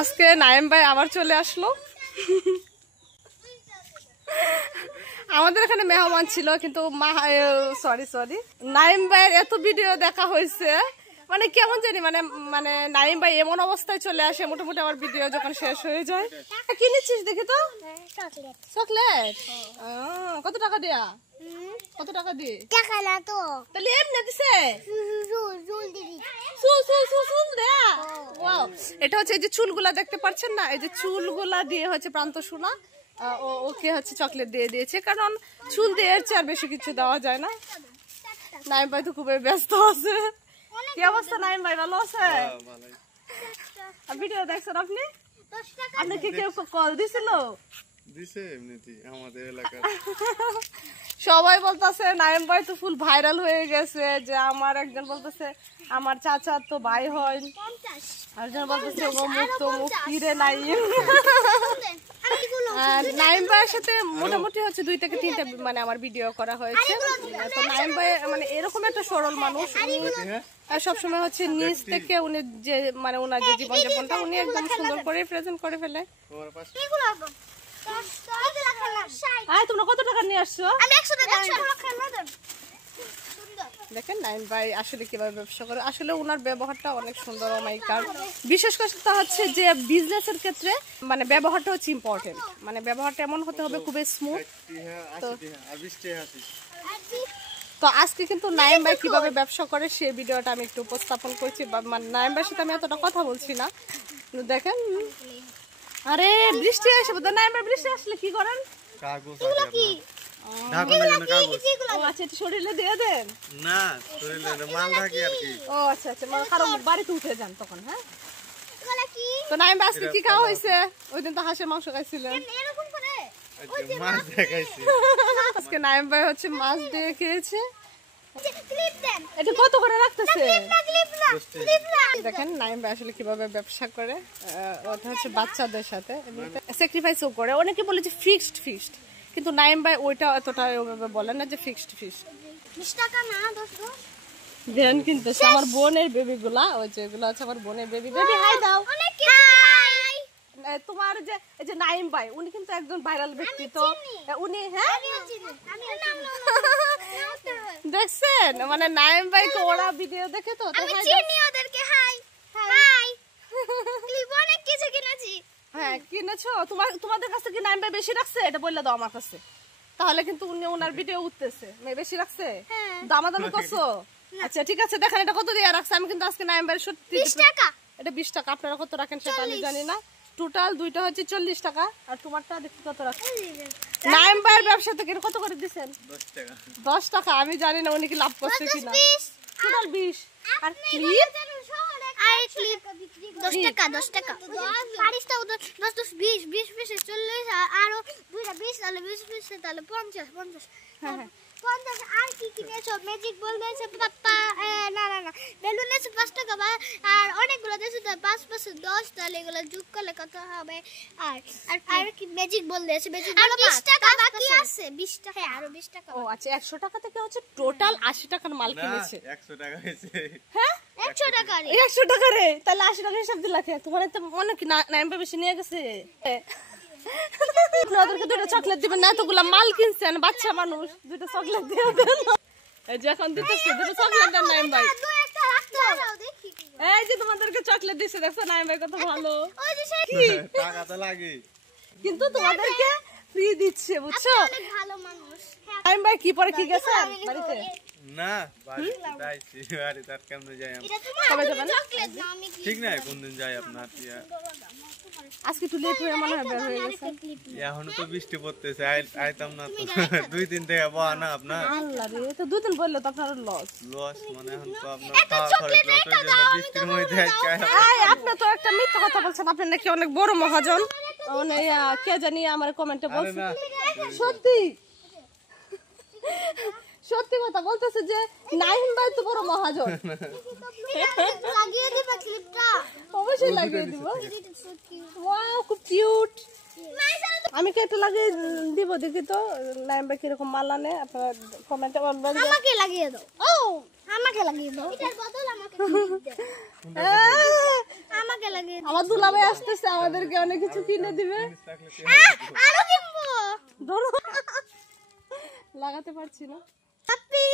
আজকে নাইম ভাই আবার চলে আসলো। আমাদের এখানে মেহমান ছিল, কিন্তু সরি নাইম ভাইয়ের এত ভিডিও দেখা হয়েছে, মানে কেমন জানি মানে মানে নাইম ভাই এমন অবস্থায় চলে আসে মোটামুটি আমার ভিডিও যখন শেষ হয়ে যায়। কি নিচ্ছিস দেখি তো? চকলেট। কত টাকা দেয়া? কত টাকা দিয়ে? টাকা না তো, তাহলে এমনি দিছে। এটা হচ্ছে এই যে চুলগুলা দেখতে পাচ্ছেন না, এই যে চুলগুলা দিয়ে হচ্ছে প্রান্ত সোনা ওকে হচ্ছে চকলেট দিয়ে দিয়েছে, কারণ চুল দিয়ে এর চেয়ে আর বেশি কিছু দেওয়া যায় না। নাইম ভাই তো খুবই ব্যস্ত আছে। কি অবস্থা নাইম ভাই, ভালো আছে? ভিডিও দেখছেন আপনি? আপনি কি কেউ কল দিছিল? সবাই বলতেছে নাইম ভাই তো ফুল ভাইরাল হয়ে গেছে, যে আমার একজন বলতেছে আমার চাচা তো ভাই হয়, আরেকজন বলতেছে ও মুখ তো মুখ ফিরে নাই। নাইম ভাইয়ের সাথে মোটামুটি হচ্ছে 2 থেকে 3টা মানে আমার ভিডিও করা হয়েছে। তো নাইম ভাই মানে এরকম একটা সরল মানুষ, উনি সবসময় হচ্ছে নিজ থেকে উনি যে মানে ওনার যে জীবনযাপনটা উনি একদম সুন্দর করে প্রেজেন্ট করে ফেলে। তোমরা কত টাকা নিয়ে আসছো? দেখেন নাইম ভাই আসলে কিভাবে ব্যবসা করে, আসলে ওনার ব্যবহারটা অনেক সুন্দর। বিশেষ কথা হচ্ছে যে বিজনেসের ক্ষেত্রে মানে ব্যবহারটা হচ্ছে ইম্পর্টেন্ট, মানে ব্যবহারটা এমন হতে হবে খুবই স্মুথ। তো আজকে কিন্তু নাইম ভাই কিভাবে ব্যবসা করে সেই ভিডিওটা আমি একটু উপস্থাপন করছি। নাইম ভাইয়ের সাথে আমি এতটা কথা বলছি না, দেখেন। আরে বৃষ্টি এসে বোধ নাইম ভাই, বৃষ্টি আসলে কি করেন? শরীরে দিয়ে দেন না, ও আচ্ছা আচ্ছা, কারণ বাড়িতে উঠে যান তখন। হ্যাঁ, তো নাইম ভাই আজকে কি খাওয়া হয়েছে? ওই দিন তো হাঁসের মাংস খাইছিলেন। আজকে নাইম ভাই হচ্ছে মাছ দিয়ে খেয়েছে। এটা কত করে রাখতেছে? দেখেন নাইম ভাই আসলে কিভাবে ব্যবসা করে, ওটা হচ্ছে বাচ্চাদের সাথে স্যাক্রিফাইসও করে। অনেকে বলে যে ফিক্সড, কিন্তু নাইম ভাই ওইটা এতটা বলে না যে ফিক্সড। 20 টাকা না 10 দেন কিন্তু আমার বোনের বেবি গুলা, ওই যেগুলো আছে আমার বোনের বেবি হাই দাও। তোমার যে এই যে নাইম ভাই উনি কিন্তু একজন ভাইরাল ব্যক্তি, তো উনি হ্যাঁ দেখছেন মানে নাইম ভাইকে ওরা ভিডিও দেখে তো আমি চিনি ওদেরকে। হাই হাই ক্লিপ অনেক কিছু কিনেছি। হ্যাঁ কিনেছো? তোমাদের কাছে কি নাইম ভাই বেশি রাখছে এটা বললে দাও আমার কাছে, তাহলে কিন্তু উনি ওনার ভিডিও উঠতেছে। বেশি রাখছে? দামাদামি করছো? আচ্ছা ঠিক আছে, দেখেন এটা কত দিয়ে রাখছে। আমি কিন্তু আজকে নাইম ভাইয়ের সত্যি 20 টাকা। এটা 20 টাকা। আপনারা কত রাখেন সেটা আমি জানি না। টোটাল দুইটা হচ্ছে 40 টাকা, আর তোমারটা দেখি কত রাখছে। নাইম ভাইয়ের ব্যবসা থেকে কত করে দিচ্ছেন? 10 টাকা। আমি জানি না উনি কি লাভ করছে কিনা। টোটাল 20। আর ক্লিপ 10 টাকা 10 টাকা। পারিসটা 10 10 20 20 20 40 আর 20 তাহলে 20 তাহলে 50 50। হ্যাঁ 50। আর কি কিনেছো? ম্যাজিক বল দিয়েছে পাপা। না বেলুন আছে 5 টাকা, আর অনেকগুলো দিয়েছে 5 5 10, তাহলে এগুলো যোগ করলে কত হবে? আর কি ম্যাজিক বল দিয়েছে, ম্যাজিক বল 20 টাকা বাকি আছে। 20 টাকা। হ্যাঁ আরো 20 টাকা। ও আচ্ছা, 100 টাকা থেকে হচ্ছে টোটাল 80 টাকার মাল কিনেছে। 100 টাকা হয়েছে। হ্যাঁ 100 টাকা রে। 100 টাকা রে, তাহলে 80 টাকা হিসাব দিলা কে? তোমার তো মনে কি নাইম ভাই বেশি নিয়ে গেছে? আপনাদেরকে 2টা চকলেট দিবেন না, এতগুলা মাল কিনছেন, বাচ্চা মানুষ, 2টা চকলেট দিয়ে দেন। এই যে এখন দিতেছে 2টা চকলেট দেন নাইম ভাই। এই যে তোমাদেরকে চকলেট দিছে, দেখছো নাইম ভাই কত ভালো। টাকা তো লাগে, কিন্তু তোমাদেরকে ফ্রি দিচ্ছে, বুঝছো? অনেক ভালো মানুষ। নাইম ভাই কি পরে কি গেছে বাড়িতে? না বাড়িতে যাইছি, বাড়িতে আর কেমনে যাই আমরা? সবাই যাবেন? চকলেট না আমি ঠিক নাই কোন দিন যাই আপনার? আজকে একটু লেট হয়ে মনে হয় বের হয়ে গেছে। এখনো তো বৃষ্টি পড়তেছে, আইতাম না তো। 2 দিন থেকে বয়া না আপনার। আল্লাহ রে, তো 2 দিন বললে তো আপনার লস মানে এখন তো আপনার খাওয়া খরচ লস হয়ে যাবে বৃষ্টির মধ্যে। আপনি তো একটা মিথ্যা কথা বলছেন, আপনি নাকি অনেক বড় মহাজন। কে জানি আমার কমেন্টে বলছে। সত্যি সত্যি কথা বলতেছে যে নাইম ভাই তো বড় মহাজন। লাগিয়ে দিবা ক্লিপটা। অবশ্যই লাগিয়ে দিব। ওয়াও খুব কিউট। আমি কি একটু লাগিয়ে দিব দেখি তো নাইম ভাই কিরকম মাল আনে, আপনারা কমেন্টে বলবেন। আমাকে লাগিয়ে দাও। ও আমাকে লাগিয়ে দাও। এটার বদল আমাকে আমাকে লাগিয়ে দাও। আমার দুলাভাই আসতেছে, আমাদেরকে অনেক কিছু কিনে দিবে। আরো কিনবো। ধরো লাগাতে পারছি না। বাপ্পি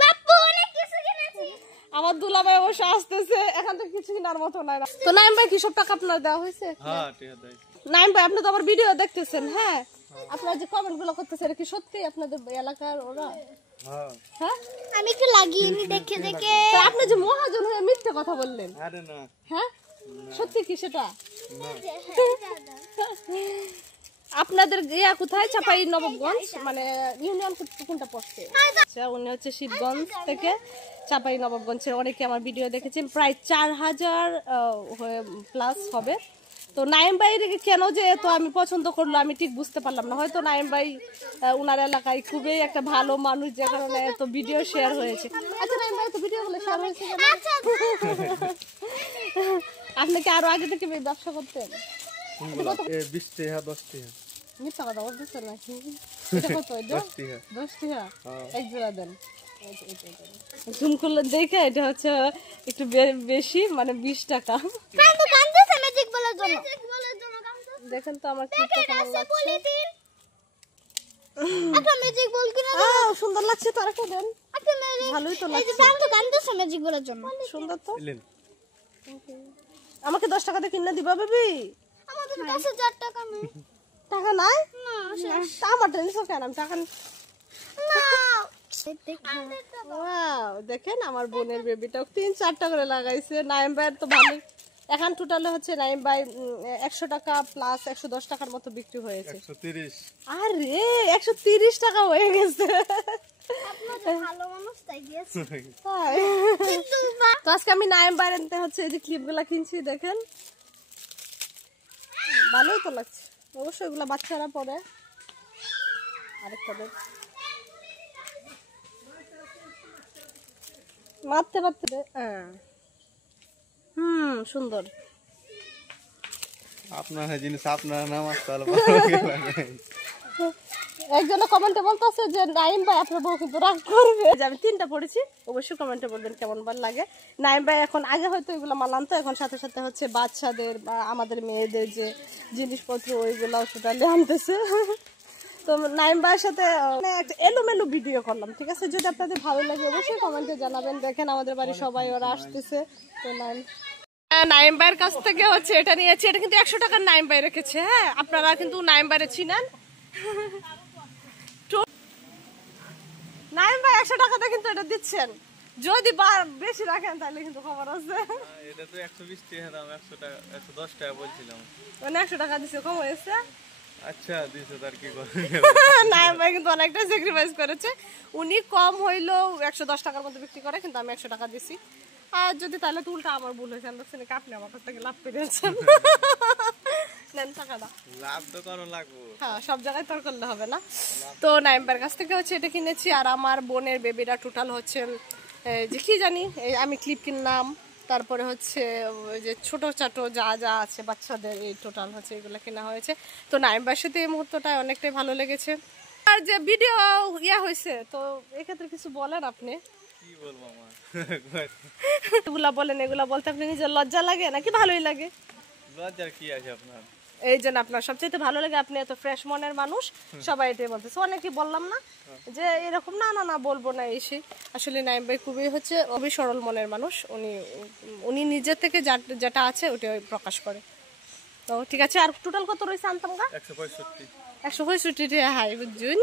বাপ্পু অনেক কিছু কিনেছি। আমার দুলাভাই অবশ্য আসতেছে, এখন তো কিছু কেনার মতো নাই। তো নাইম ভাই কি সব টাকা আপনার দেওয়া হয়েছে? হ্যাঁ ঠিক আছে। নাইম ভাই আপনি তো আবার ভিডিও দেখতেছেন, হ্যাঁ আপনার যে কমেন্ট গুলো করতেছে এটা কি সত্যি আপনাদের এলাকার ওরা? হ্যাঁ হ্যাঁ আমি একটু লাগিয়ে নি দেখে দেখে। তো আপনি যে মহাজন হয়ে মিথ্যে কথা বললেন, আরে না হ্যাঁ সত্যি কি সেটা? না আপনাদের ইয়া কোথায়? চাপাই নবাবগঞ্জ, মানে ইউনিয়ন কোনটা পড়ছে? আচ্ছা উনি হচ্ছে শিবগঞ্জ থেকে চাপাই নবাবগঞ্জের। অনেকে আমার ভিডিও দেখেছেন, প্রায় 4000 প্লাস হবে। তো নাইম ভাই কেন যে এত আমি পছন্দ করলো আমি ঠিক বুঝতে পারলাম না। হয়তো নাইম ভাই উনার এলাকায় খুবই একটা ভালো মানুষ, যে কারণে এত ভিডিও শেয়ার হয়েছে। আচ্ছা নাইম ভাই তো ভিডিওগুলো শেয়ার হয়েছে কেন? আপনি কি আরো আগে থেকে ব্যবসা করতেন? 20 টাকা 10 টাকা মিথ্যা কথা বলতেছে নাকি? এটা কত? এটা 10 টাকা। এক জোড়া দেন। জুম করলে দেখে এটা হচ্ছে একটু বেশি, মানে 20 টাকা। কান্দু কান্দছে ম্যাজিক বলার জন্য। ম্যাজিক বলার জন্য কান্দছে। দেখেন তো আমার কি কেমন লাগছে। একটা ম্যাজিক বল কিনে দাও। সুন্দর লাগছে তো, আরেকটা দেন। একটা ম্যাজিক। ভালোই তো এই যে লাগছে। কান্দছে ম্যাজিক বলার জন্য। সুন্দর তো। এলেন আমাকে 10 টাকা দিয়ে কিনে দিবা বেবি? আমাদের কাছে 4 টাকা নেই। টাকা নাই? না তা আমার টেনশন কেন, আমি টাকা না। ওয়াও দেখেন আমার বোনের বেবিটা 3-4টা করে লাগাইছে। নাইম ভাইয়ের তো ভালো। এখন টোটালে হচ্ছে নাইম ভাই 100 টাকা প্লাস 110 টাকার মতো বিক্রি হয়েছে। 130 আরে 130 টাকা হয়ে গেছে। আপনাদের ভালো মানুষ তাই দিয়েছে। তাই? কিন্তু তো আজকে আমি নাইম ভাইয়ের আনতে হচ্ছে এই যে ক্লিপগুলা কিনছি, দেখেন ভালোই তো লাগছে। অবশ্যই এগুলা বাচ্চারা পরে। আরেকটা দেখ মারতে মারতে দে। সুন্দর। আপনার জিনিস আপনার নাম আসলে একজনে কমেন্টে বলতেছে যে নাইম ভাই আপনার বউ কিন্তু রাগ করবে। যে আমি 3টা পড়েছি, অবশ্যই কমেন্টে বলবেন কেমন ভালো লাগে। নাইম ভাই এখন আগে হয়তো এগুলো মানলাম, তো এখন সাথে সাথে হচ্ছে বাচ্চাদের বা আমাদের মেয়েদের যে জিনিসপত্র ওইগুলো টোটালি আনতেছে। তো নাইম ভাইয়ের সাথে একটা এলোমেলো ভিডিও করলাম, ঠিক আছে? যদি আপনাদের ভালো লাগে অবশ্যই কমেন্টে জানাবেন। দেখেন আমাদের বাড়ি সবাই ওরা আসতেছে। তো নাইম ভাইয়ের কাছ থেকে হচ্ছে এটা নিয়েছি। এটা কিন্তু 100 টাকার নাইম ভাই রেখেছে, হ্যাঁ আপনারা কিন্তু নাইম ভাইরে চিনেন। নাইম ভাই 100 টাকাতে কিন্তু এটা দিচ্ছেন, যদি বেশি রাখেন তাহলে কিন্তু খবর আছে। এটা তো 120 টাকা দাম, 100 টাকা 110 টাকা বলছিলাম। মানে 100 টাকা দিচ্ছে, কম হয়েছে। আচ্ছা দিছে তার কি করে। নাইম ভাই কিন্তু অনেকটা স্যাক্রিফাইস করেছে। উনি কম হইলেও 110 টাকার মতো বিক্রি করে, কিন্তু আমি 100 টাকা দিছি। আর যদি তাহলে তো উল্টা আমার ভুল হয়েছে, আমি দেখছি আপনি আমার কাছ থেকে লাভ পেয়েছেন। নেন টাকাটা। লাভ তো করো লাগবো। হ্যাঁ সব জায়গায় তোর করলে হবে না। তো নাইম ভাইয়ের কাছ থেকে হচ্ছে এটা কিনেছি। আর আমার বোনের বেবিটা টোটাল হচ্ছে যে কি জানি আমি ক্লিপ কিনলাম, তারপরে হচ্ছে ওই যে ছোট চাটো যা যা আছে বাচ্চাদের, এই টোটাল হচ্ছে এগুলো কেনা হয়েছে। তো নাইম ভাইয়ের সাথে এই মুহূর্তটা অনেকটাই ভালো লেগেছে। আর যে ভিডিও হয়েছে, তো এক্ষেত্রে কিছু বলেন আপনি? কি বলবো আমার এগুলা বলেন, এগুলা বলতে আপনি নিজের লজ্জা লাগে নাকি ভালোই লাগে? লজ্জার কি আছে আপনার? এই জন্য আপনার সবচেয়ে ভালো লাগে, আপনি এত ফ্রেশ মনের মানুষ, সবাই এটাই বলতেছে। অনেকে বললাম না যে এরকম, না না না বলবো না এসে। আসলে নাইম ভাই খুবই সরল মনের মানুষ। উনি নিজের থেকে যেটা আছে ওটাই প্রকাশ করে। তো ঠিক আছে। আর টোটাল কত রয়েছে আনতাম গা? 165 165 টাকা। হাই বুঝুন।